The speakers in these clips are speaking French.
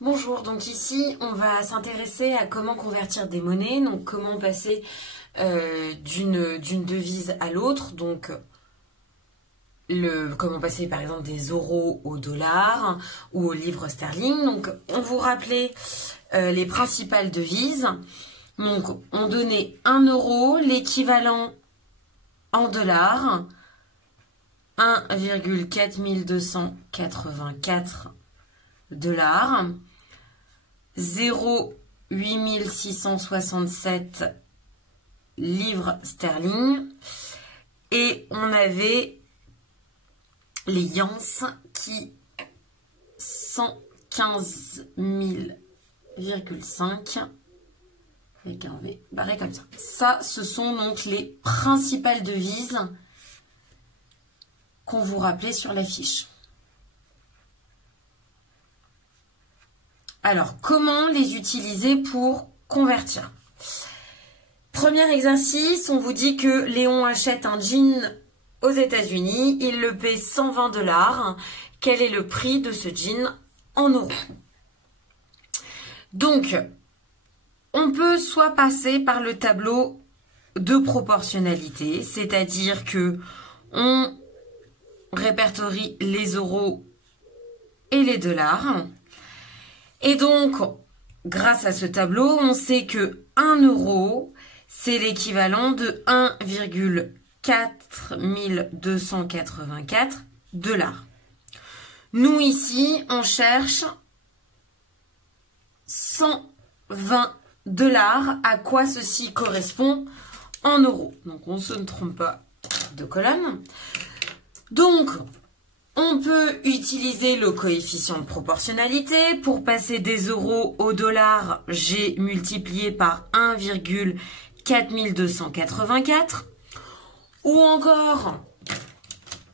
Bonjour, donc ici on va s'intéresser à comment convertir des monnaies, donc comment passer d'une devise à l'autre, donc comment passer par exemple des euros au dollar ou au livre sterling. Donc on vous rappelait les principales devises. Donc on donnait 1 euro, l'équivalent en dollars, 1,4284 dollars, 0,8667 livres sterling, et on avait les yens qui 115 000,5 avec un V barré comme ça. Ça, ce sont donc les principales devises qu'on vous rappelait sur la fiche. Alors, comment les utiliser pour convertir? Premier exercice, on vous dit que Léon achète un jean aux États-Unis, il le paie 120 dollars. Quel est le prix de ce jean en euros? Donc, on peut soit passer par le tableau de proportionnalité, c'est-à-dire que on répertorie les euros et les dollars. Et donc, grâce à ce tableau, on sait que 1 euro, c'est l'équivalent de 1,4284 dollars. Nous, ici, on cherche 120 dollars. À quoi ceci correspond en euros? Donc, on ne se trompe pas de colonne. Donc, on peut utiliser le coefficient de proportionnalité. Pour passer des euros au dollar, j'ai multiplié par 1,4284. Ou encore,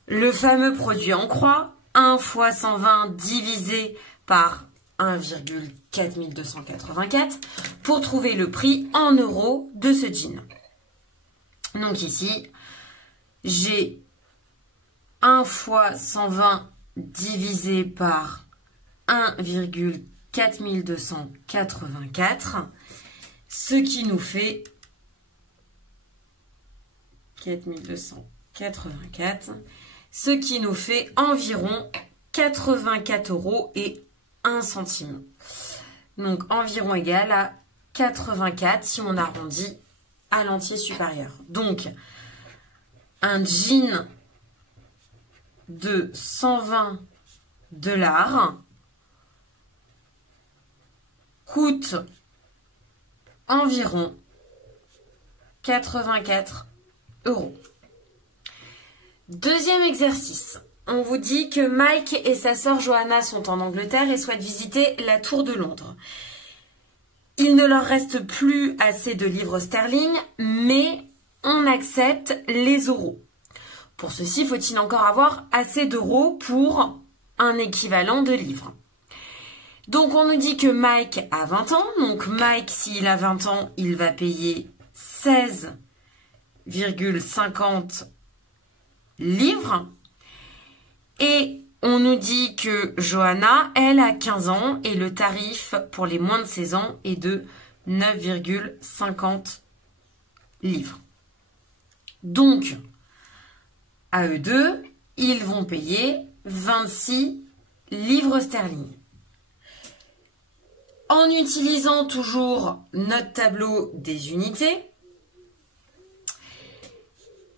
le fameux produit en croix, 1 fois 120 divisé par 1,4284 pour trouver le prix en euros de ce jean. Donc ici, j'ai 1 fois 120 divisé par 1,4284, ce qui nous fait 4284, ce qui nous fait environ 84 euros et 1 centime. Donc environ égal à 84 si on arrondit à l'entier supérieur. Donc un jean de 120 dollars coûte environ 84 euros. Deuxième exercice. On vous dit que Mike et sa sœur Johanna sont en Angleterre et souhaitent visiter la Tour de Londres. Il ne leur reste plus assez de livres sterling, mais on accepte les euros. Pour ceci, faut-il encore avoir assez d'euros pour un équivalent de livres? Donc, on nous dit que Mike a 20 ans. Donc, Mike, s'il a 20 ans, il va payer 16,50 livres. Et on nous dit que Johanna, elle, a 15 ans et le tarif pour les moins de 16 ans est de 9,50 livres. Donc, à eux deux, ils vont payer 26 livres sterling. En utilisant toujours notre tableau des unités,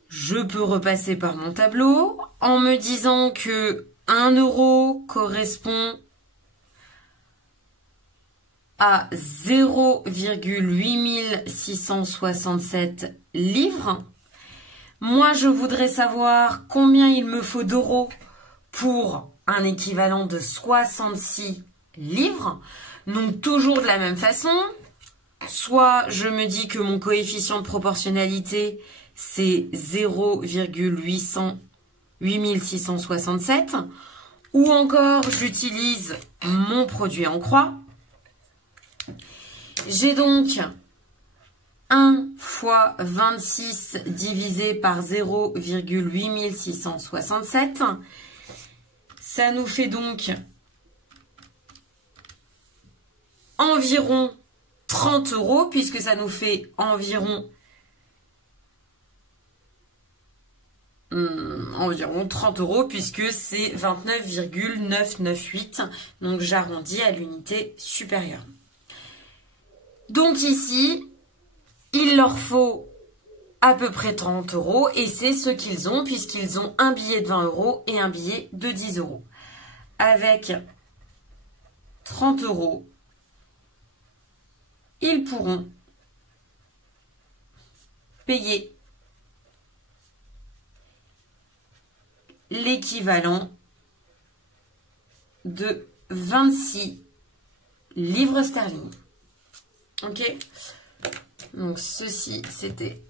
je peux repasser par mon tableau en me disant que 1 euro correspond à 0,8667 livres. Moi, je voudrais savoir combien il me faut d'euros pour un équivalent de 66 livres. Donc, toujours de la même façon, soit je me dis que mon coefficient de proportionnalité, c'est 0,8667, ou encore j'utilise mon produit en croix. J'ai donc 1 fois 26 divisé par 0,8667. Ça nous fait donc environ 30 € puisque ça nous fait environ 30 € puisque c'est 29,998. Donc j'arrondis à l'unité supérieure. Donc ici, il leur faut à peu près 30 € et c'est ce qu'ils ont puisqu'ils ont un billet de 20 € et un billet de 10 €. Avec 30 €, ils pourront payer l'équivalent de 26 livres sterling. Ok? Donc ceci, c'était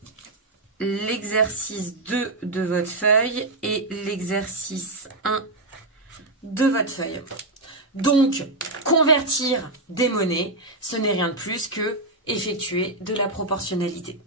l'exercice 2 de votre feuille et l'exercice 1 de votre feuille. Donc, convertir des monnaies, ce n'est rien de plus que effectuer de la proportionnalité.